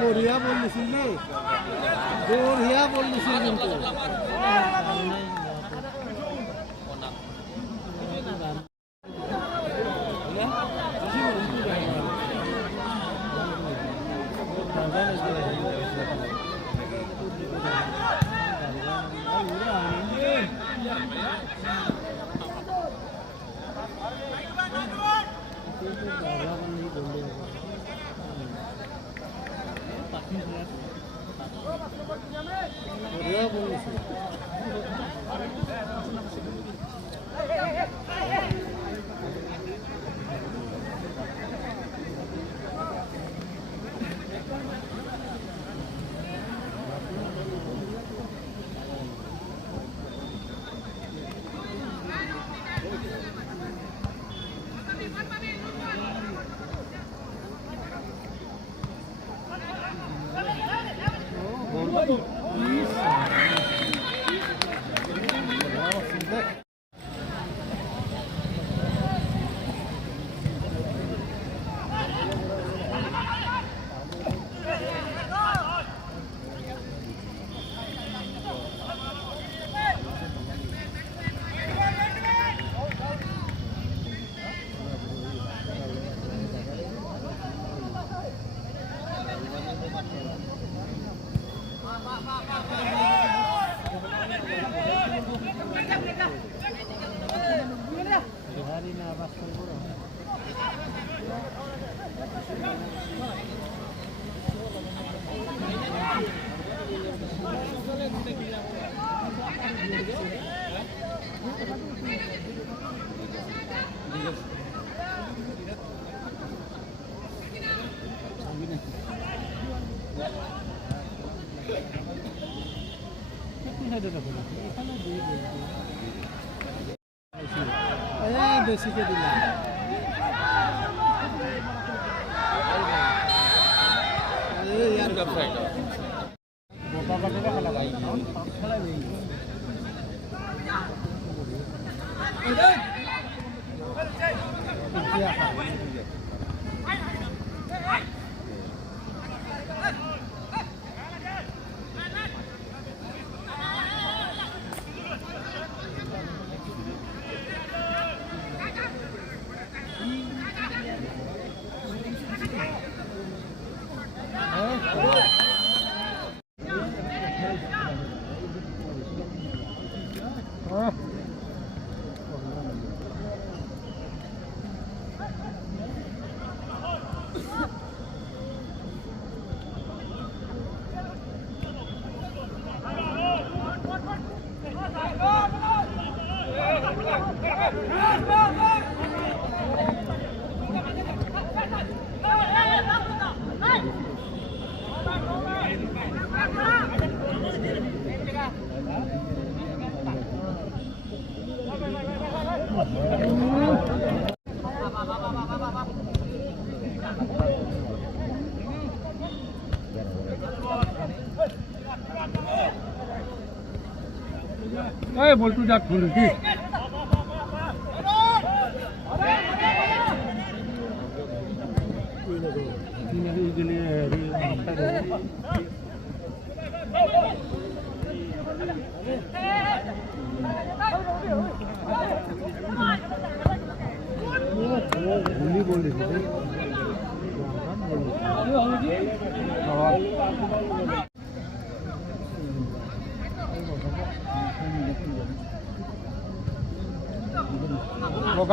বড়িয়া বলছিল রে, বড়িয়া বলছিল কিন্তু বড়িয়া বলছিল। বেশি কে দিলাম বলটু যাক খুলি কি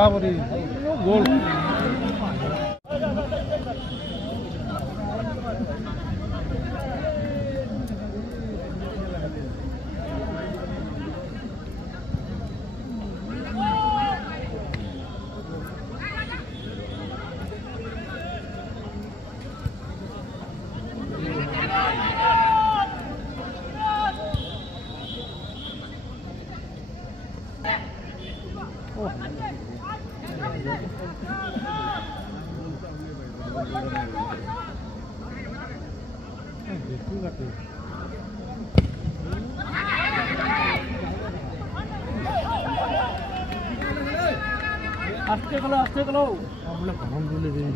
बोल गोल ঠিক আছে আস্তে গেলো আমরা গরম বলে দিই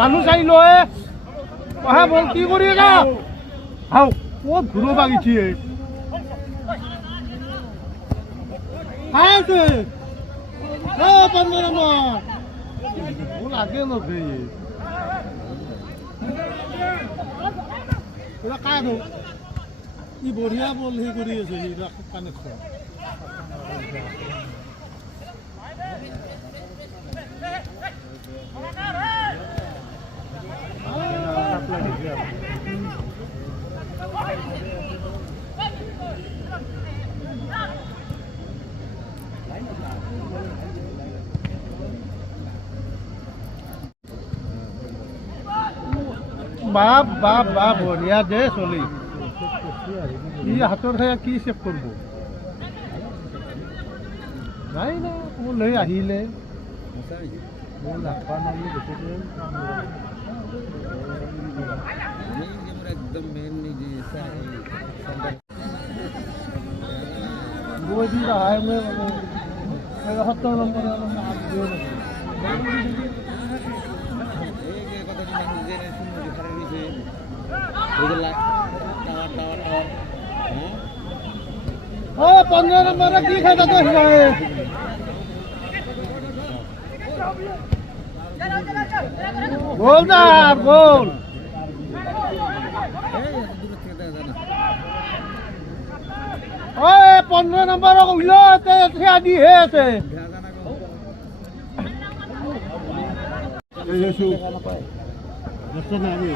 মানুষ আইলো হ্যাঁ বল কি করি না হাও ও ঘুরো বাগিছি আছে ও 15 নম্বর ও লাগে নকে পুরা কাদো ই বঢ়িয়া বল হে কৰি আছে ই কানেকশন বাপ বাপ বাপ বঢ়িয়া দে চলি ই হাতৰ খাই কি চেক কৰিব নাই না মোৰ লৈ আহিলে মোৰ নাপা নালি বেছি একদম মেইন নিজে গৈ দি আহে মই 70 নম্বৰ ও 15 নম্বরে কি খাইতা তো গোল দা গোল ওই 15 নম্বর কইলো তে আদি হে আছে এই এসো দেখছেন আমি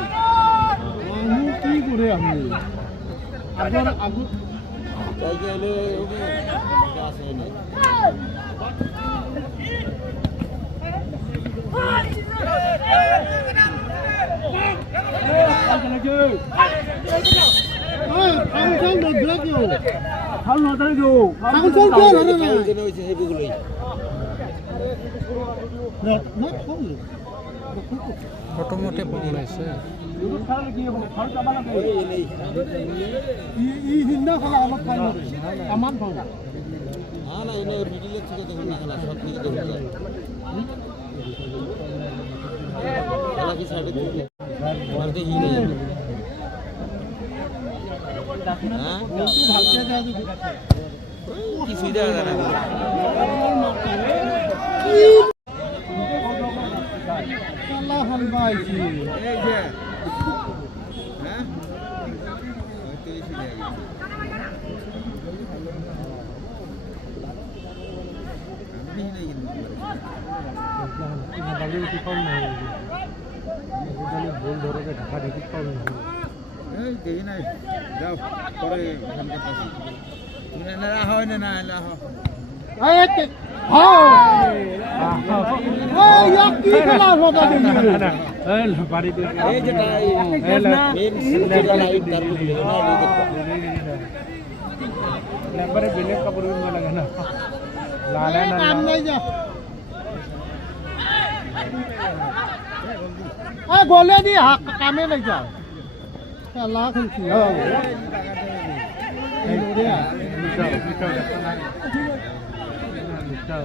কি করে আমি আগর আগর তাই গেলে ওকে কাছে নেই ফাংশন দগলাগো ভাল নদাই গো ফাংশন কি হলো না জেনে হইছে হেবিগুলোই না না কোন ছোট মোটে বানাইছে ই হিন্দা খেলা অলপ পাই আমার ভাব না না এনে মিডিলের থেকে দেখুন না খেলা সব থেকে দেখুন খেলা কি সাইডে থেকে মারতে হি নেই হ্যাঁ বলতো ভালকে যা কি সুবিধা আছে না আল্লাহ হালবাইছি এই যে হ্যাঁ ওইতেই শিখে গেছে আমি নেই কিন্তু বাড়ি উঠি কম নাই ওখানে বল ধরে ঢাকা ঢুকি কম নাই এই দেই নাই যাও পরে ফোন করতেছি তুমি না হয় না না এলা হ এই হ্যাঁ ও কি খেলা হতা দিবি এই বাড়ি দে এই যেটা এই মেন যেটা লাইট তার नंबर बिले कपड़े में लगाना लाला ना काम नहीं जा आ बोले दी हक कामे नहीं जा अल्लाह खुशी हो ए रे मिटाओ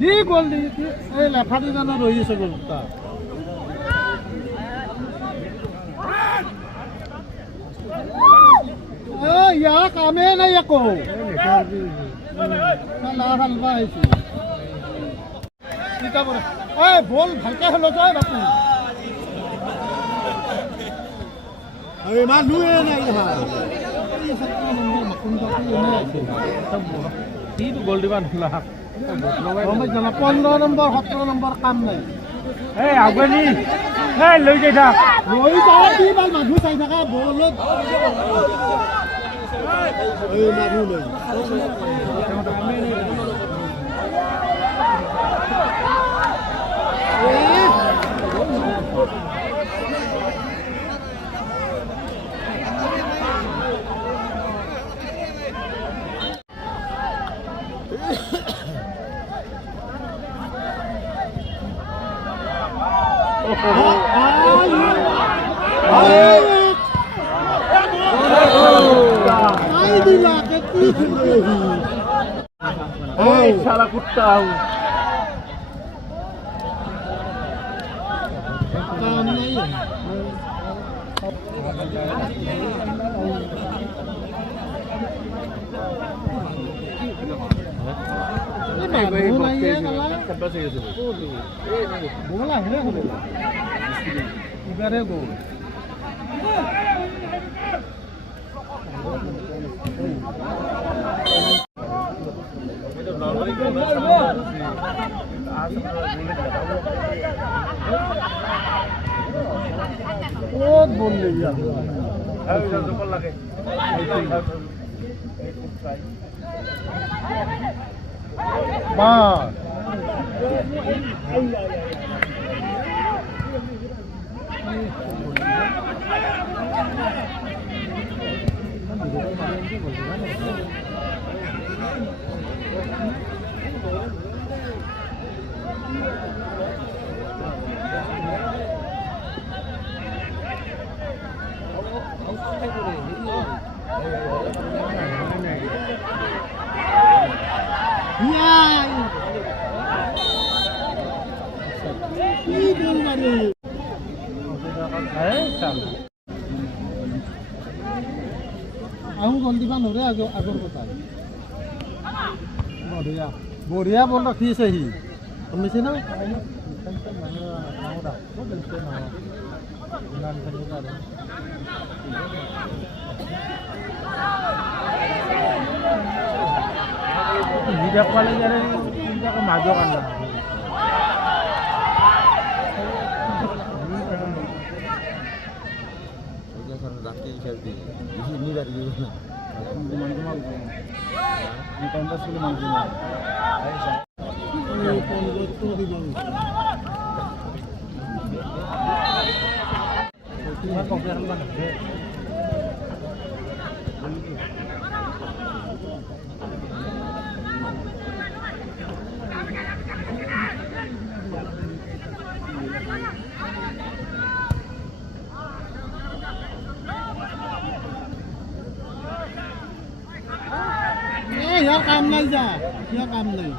দি গোল দি এই লেফারি জানা রই আছে গোলটা এ ইয়া কামে নাই একো না হালবা আইছি কিটা বলে এই বল ভালকে হলো যায় বাপু এই মানুহ নাই হা এই 17 নম্বর মকুন্দা কি এনে আছে সব কি গোল দিবা না 15 নম্বর 17 নম্বর কাম নাই এই আগনি এই লৈ যাই থাক লৈ যা কি বাল মানুহ চাই থাকা বলত এই মানুহ লৈ साला कुत्ता काम नहीं है बोला है इधर है गोल बहुत बोल लिया आऊँ गोल दिखा नो रे आगर को बढ़िया बढ़िया बोल रखी सही तुम से ना मीडिया वाले जा रहे हैं इनका को माजो करना यार काम नहीं जा क्या काम नहीं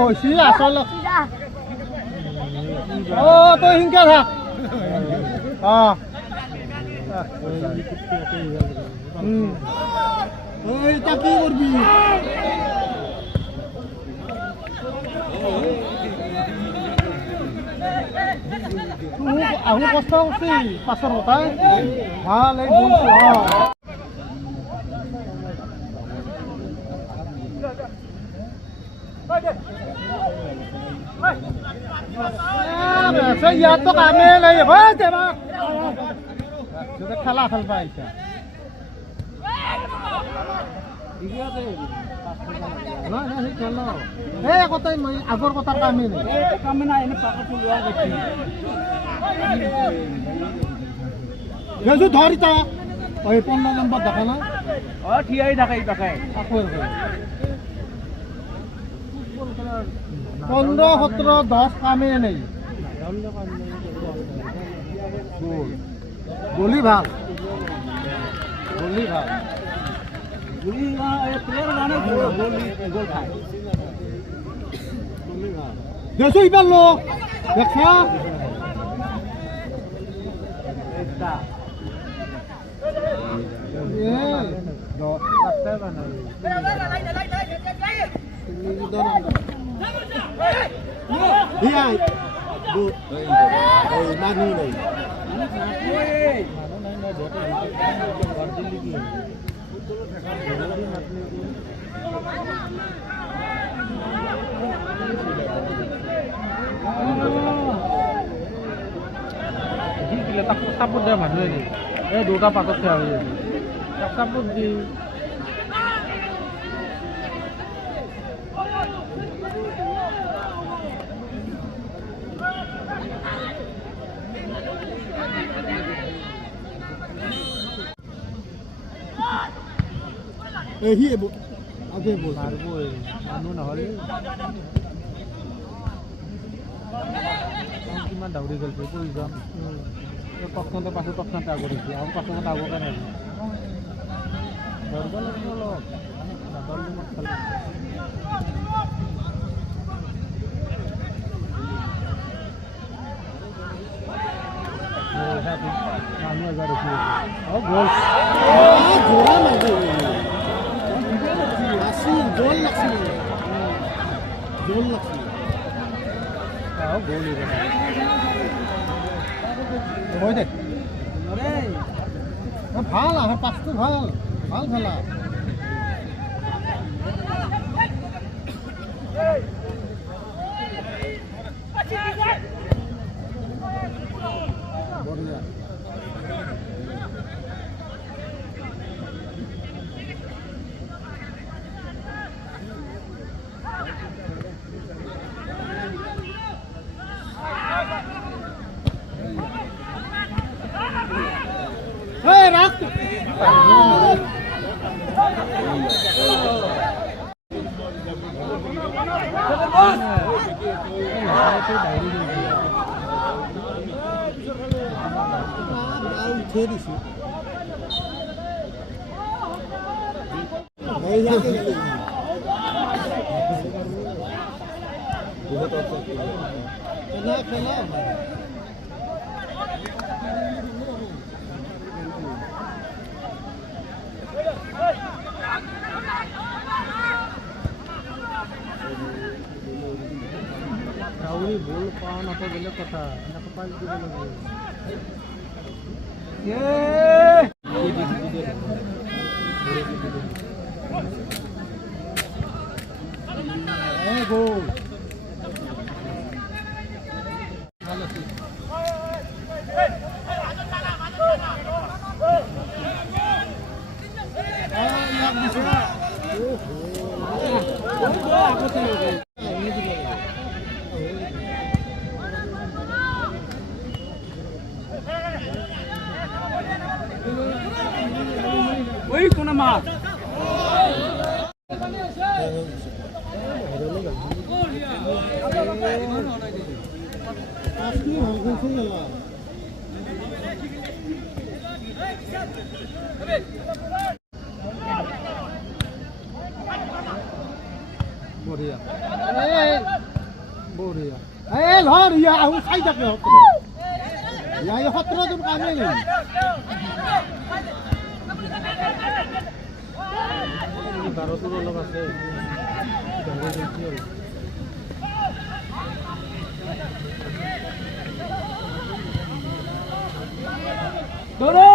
होशी असल ओ तो हिंका था हाँ ओए ताकी करबी আহু কষ্ট করছি পাঁচশোর কথায় ভাল এই বলছো ইয়াত তো কামে নাই খেলা খেলবা আহিছা এই কথাই মই আগৰ কথাৰ কামেই নাই কামে নাই এনে পাকাটো লোৱা গৈছে গেজু ধৰিতা ওই 15 নম্বৰ দেখা না ঠিয়াই দেখাই দেখাই আকৌ 15 17 10 কামেই নাই গলি ভাল গলি ভাল গলি প্লেয়ার মানে গলি গোল খায় গলি ভাল দেখো ইবার লোক দেখা চাপত দিয়া মানুহে নি এই দুটা পাতত থিয়া হৈ আছে চাপত দি মাৰিবই মানুহ নহ'লে কিমান দাউৰি গ'লছে প্ৰয়োজন তৎক্ষণতে পাছত তৎক্ষণতে আগত হৈছে আৰু পাছত আগতে নাই ধৰিব লাগিব অলপ মানুহ এজাৰ ৰখি হয় দে ভাল আহে পাছটো ভাল ভাল খেলা বঢ়িয়া Rauli bol pawn apa belok kota, anak kepala di belok. Gol. Woi, kena mat. Boria. Boria. Lor ya, aku sai jak ya. Ya hotra tu kami ni. Baru tu log ase. Baru jengkel. Doro!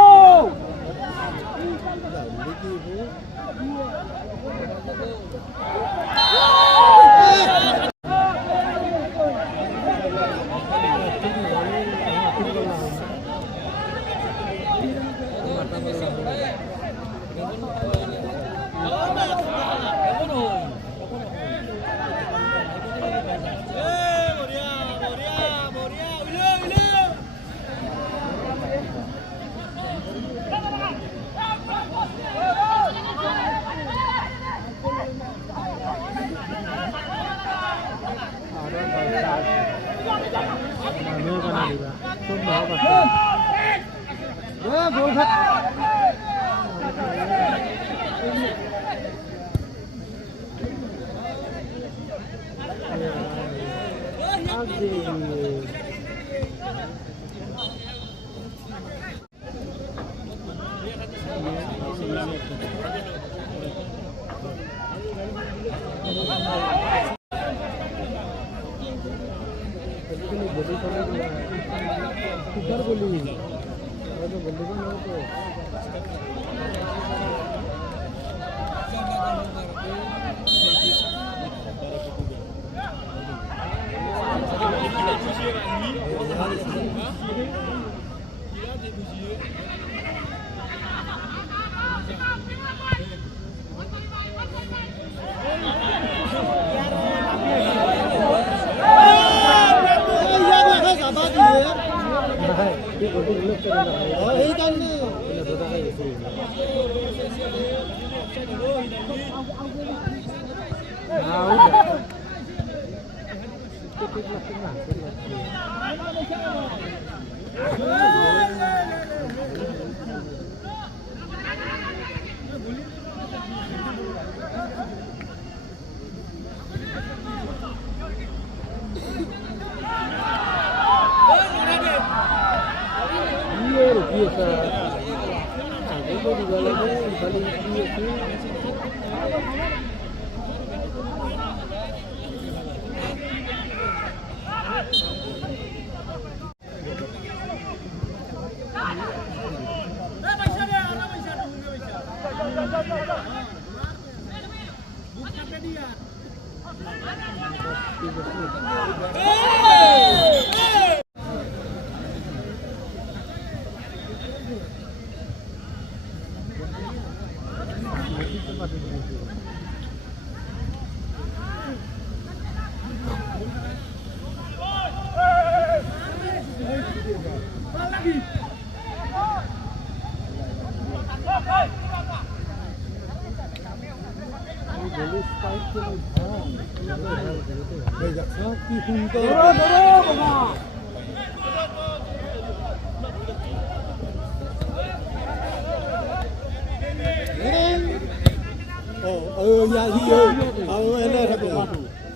কি সুন্দর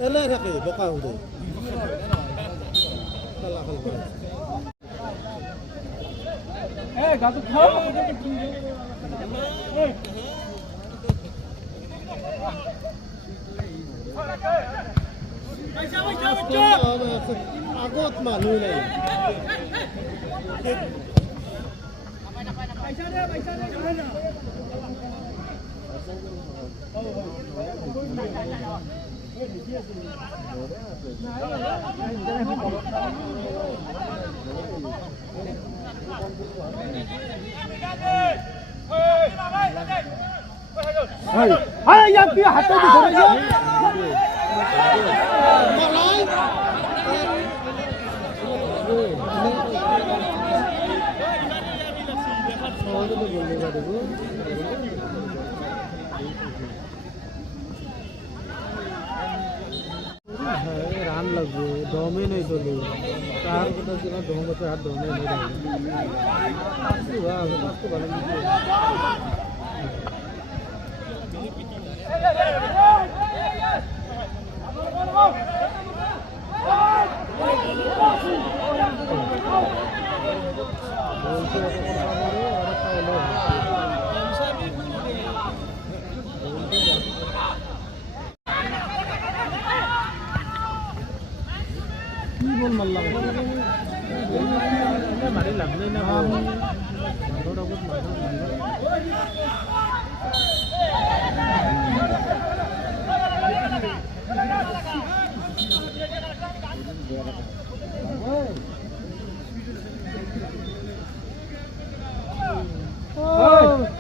এনে থাকে বোকা হতে আগত মানুহ নাই ইয়াক কি হাতে দিছে রান লাগবে দমে নেই চলে তার কথা ছিল দম আছে আর দমে নেই ভালো কি বল মারলাম মারি লাভ নেই না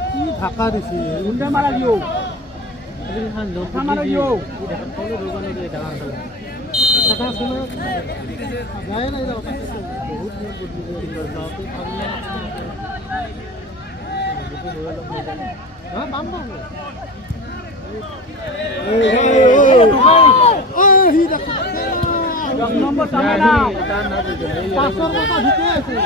কি ধাক্কা দিছে উন্ডে মারা দিও মারা দিও কথা শুনে যায় না বহুত হ্যাঁ পাম নম্বর পাঁচশোর কথা ঢুকে আছে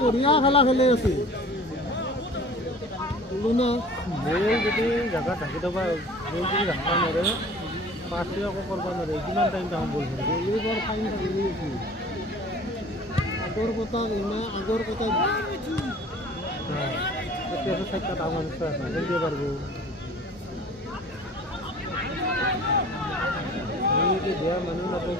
বঢ়িয়া খেলা খেলি আছে বল যদি জায়গা ঢাকি থবা বল যদি ৰাখবা নোৱাৰে পাছটো আকৌ কৰিব নোৱাৰে কিমান টাইম যাম বল বৰ ফাইন খেলি আছে আগৰ কথা ইমান আগৰ কথা এতিয়া চাইটা ডাঙৰ নিশ্চয় আছে খেলিব পাৰিব বেয়া মানুহ নাপাব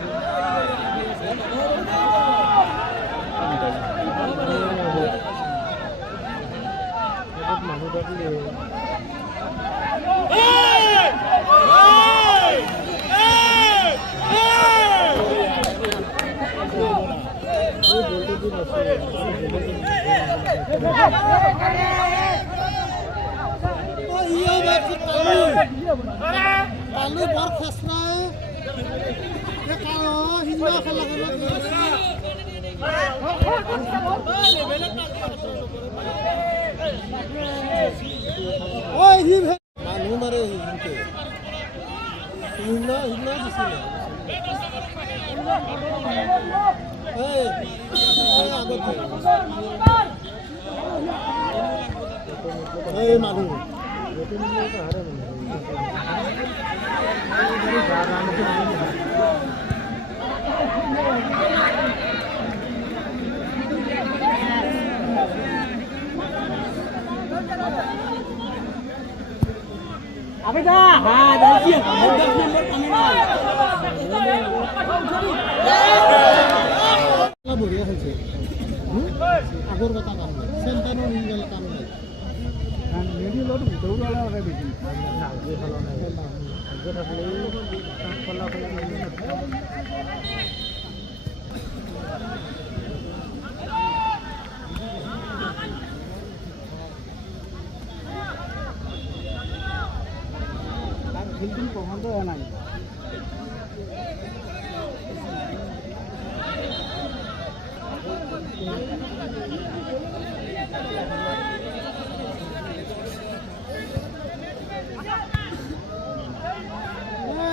মানুহ থাকিলে আলু বৰ খেচৰাই হিন্দা খেলা মানুহ মাৰে হিন্দে হিন্দা হিন্দা দিছিলে মানুহ Apa dah? Ha, dah siap. Dah nombor kamera. বঢ়িয়া হৈছে আগৰ কথা কাম নাই চেণ্টাৰৰ ইংগল কাম নাই মিডিলত দৌৰালে মানে বেছি আগে খেলা নাই আগে থাকলেও খেলা তার ফিল্ডিং পছন্দ হয় নাই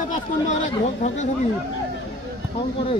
পাঁচ নম্বরে ঢকে ছবি ফোন করে